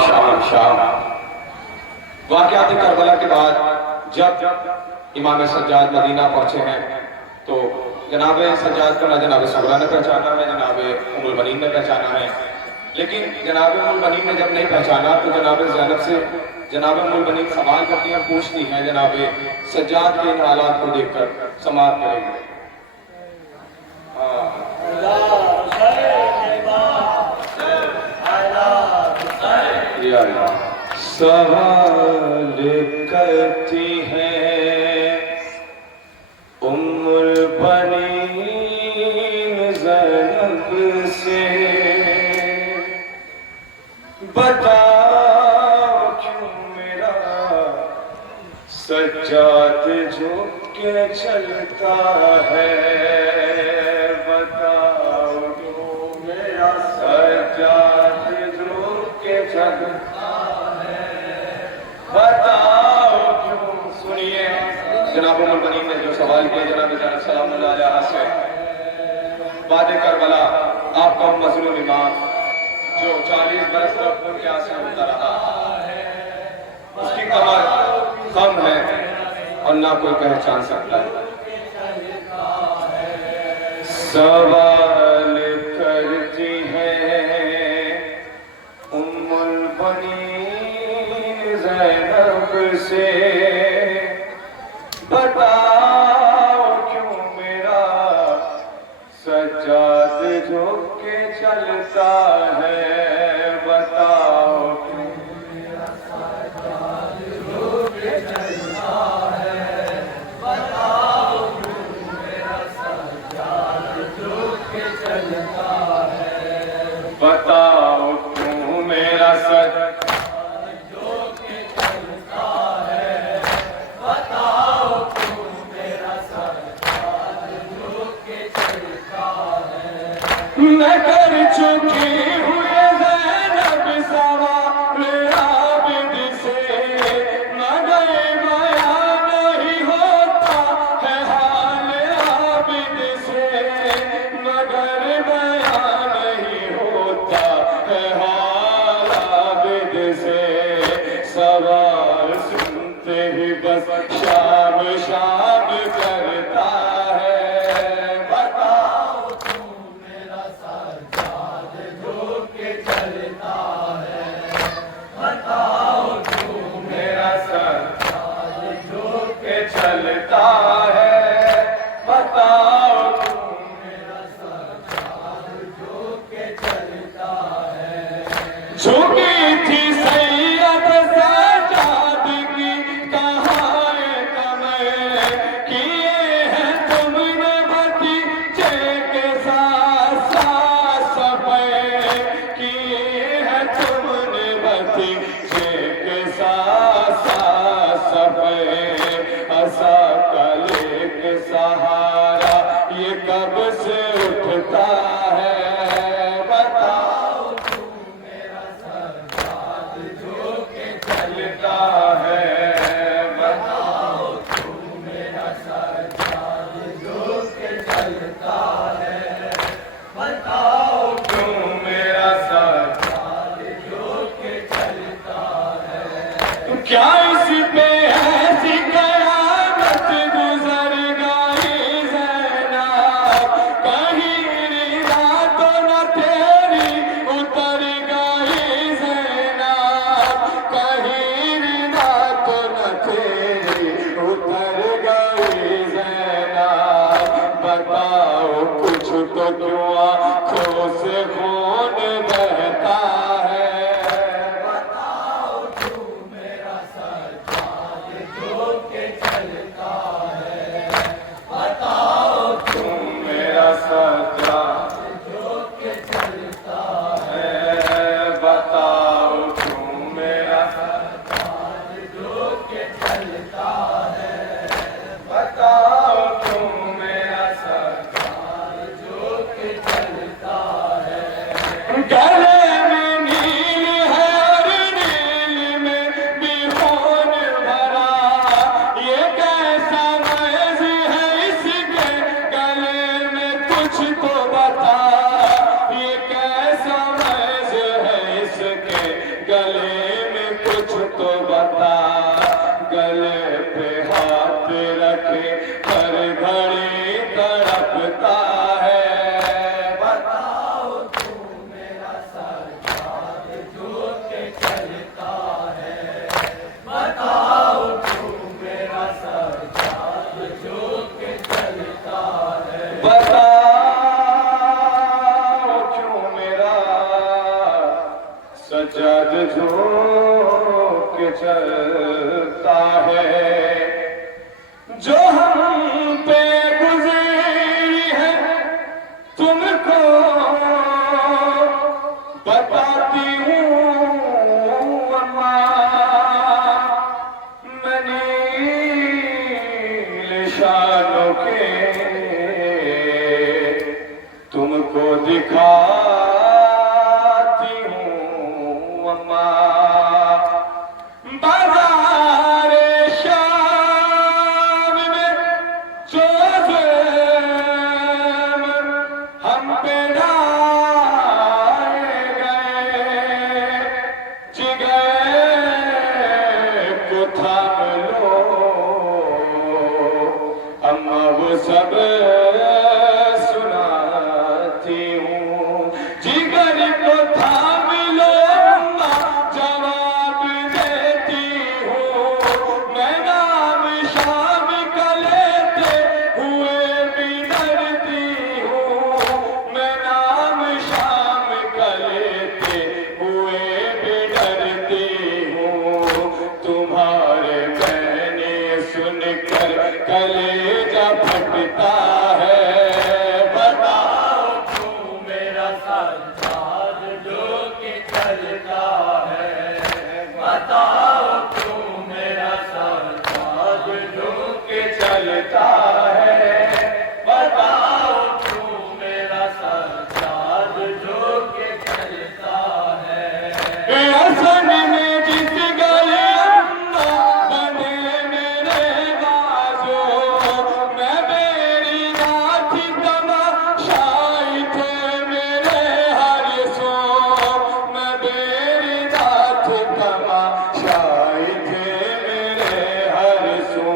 शाम वाक़यात करबला के बाद जब इमाम सज्जाद मदीना पहुंचे हैं तो जनाब सज्जाद को ना जनाब सुगरा ने पहचाना है, जनाब उम्मुल बनीन ने पहचाना है। लेकिन जनाब उम्मुल बनीन ने जब नहीं पहचाना तो जनाब ज़ैनब से जनाब उम्मुल बनीन सवाल करती हैं, पूछती हैं जनाब सज्जाद के इन हालात को देखकर समाप्त करेंगे। सवाल करती है उम्मुल बनीन ज़ैनब से, बताओ क्यों मेरा सज्जाद झुक के चलता है, बताओ क्यों मेरा सज्जाद झुक के चलता है, बताओ क्यों। सुनिए जनाब उम्मुल बनीन ने जो सवाल किया जनाब ज़ैनब सलामुल्लाह अलैहा से, वादे करबला आपका मज़लूम इमाम जो 40 बरस तक उनके आंसू होता रहा, उसकी कमर कम है और ना कोई पहचान सकता है। सवाल करती है उम्मुल बनीन ज़ैनब से, बताओ क्यों मेरा सज्जाद झुक के चलता है, बताओ क्यों मेरा सज्जाद झुक के चलता है, बताओ क्यों मेरा सज्जाद झुक के चलता है, बताओ क्यों मेरा सज्जाद मैं कर चुकी हूँ ये ज़ैनब सवाल आबिद से, मगर बयान नहीं होता है हाल आबिद से, मगर बयान नहीं होता है हाल आबिद गले में कुछ तो बता, गले पे हाथ रखे हर घड़ी तड़पता है। बताओ तू मेरा सरकार झूठ के चलता है, बताओ तू मेरा सरकार झूठ के चलता है। बताओ क्यों मेरा सज्जाद झूठ के चलता है। जो हम पे गुजरी है तुमको बताती हूँ अम्मा, मैं नील शानों के तुमको दिखाती हूँ अम्मा। बाजार शाम में जो हम पे ढाए गए, जिगर को थाम लो अम्मा, वो सब सुनाती हूँ। जिगर को थाम लो अम्मा, जवाब देती हूँ। मैं नाम शाम का लेते हुए भी डरती हूँ, मैं नाम शाम का लेते हुए भी डरती हूँ। तुम्हारे बहने सुनकर कलेजा फटता है। बताओ तू मेरा सज्जाद जो के चलता है, बताओ तू मेरा सज्जाद जो के चलता है, बताओ तू मेरा सज्जाद जो के चलता है। हसन में जिस गले अम्मा बंधे मेरे बाजों, मैं मेरी नाथी तमाशाई थे मेरे हर सो, मैं मेरी नाथी तमाशाई थे मेरे हर सो।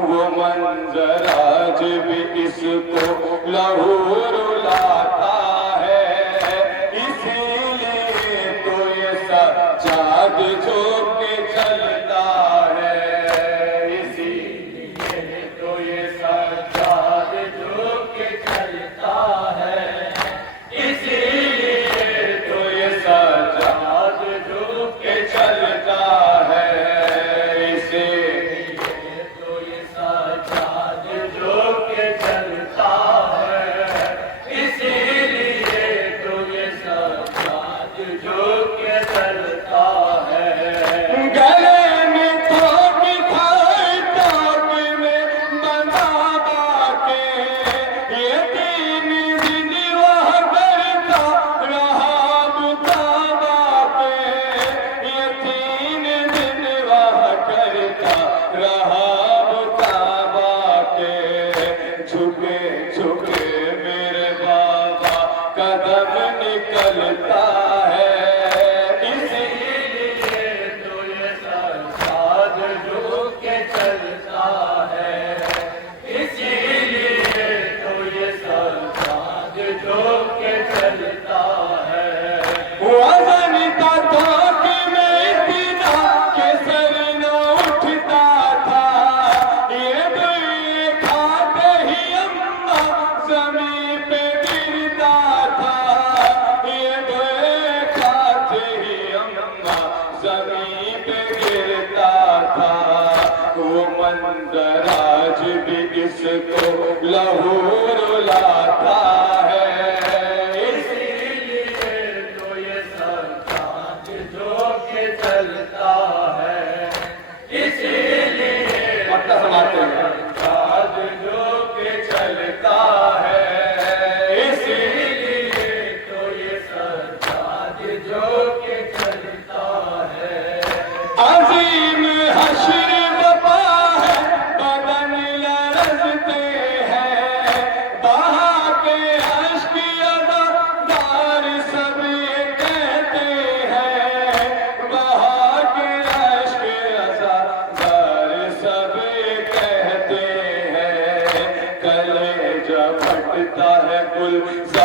वो मंजर आज भी इसको लहू रुलाता है, इसीलिए तो ये सज्जाद जो के चलता है, इसीलिए तो ये सज्जाद जो के चलता है, इसीलिए तो ये सज्जाद जो के चलता है, इसीलिए तो ये सज्जाद जो के चलता है, इसीलिए तो ये सज्जाद जो के चलता है। गले में थोक खाए ताक में बंधा बाके, ये 3 दिन वह करता रहा मुताबा पे, ये 3 दिन वह करता रहा मुताबा के। झुके झुके मेरे बाबा कदम निकलता है, इसीलिए तो ये सज्जाद जो के चलता है, इसीलिए तो ये सज्जाद जो के चलता है। वज़न का थोक में इतना के सर न उठता था, ये दुए खाते ही अम्मा ज़मीन पे गिरता था, ये दुए खाते ही अम्मा ज़मीन पे गिरता था। वो मंजर आज भी इसको लहू रुलाता है, इसीलिए तो ये सज्जाद जो के चलता है, इसीलिए पट्टा समाते हैं सज्जाद जो के चलता है, इसीलिए तो ये सज्जाद जो के चलता है। अजीम हश्र बपा है, बदन लरज़ते हैं, बहा के अश्क अज़ादार सब ये कहते हैं, रसूल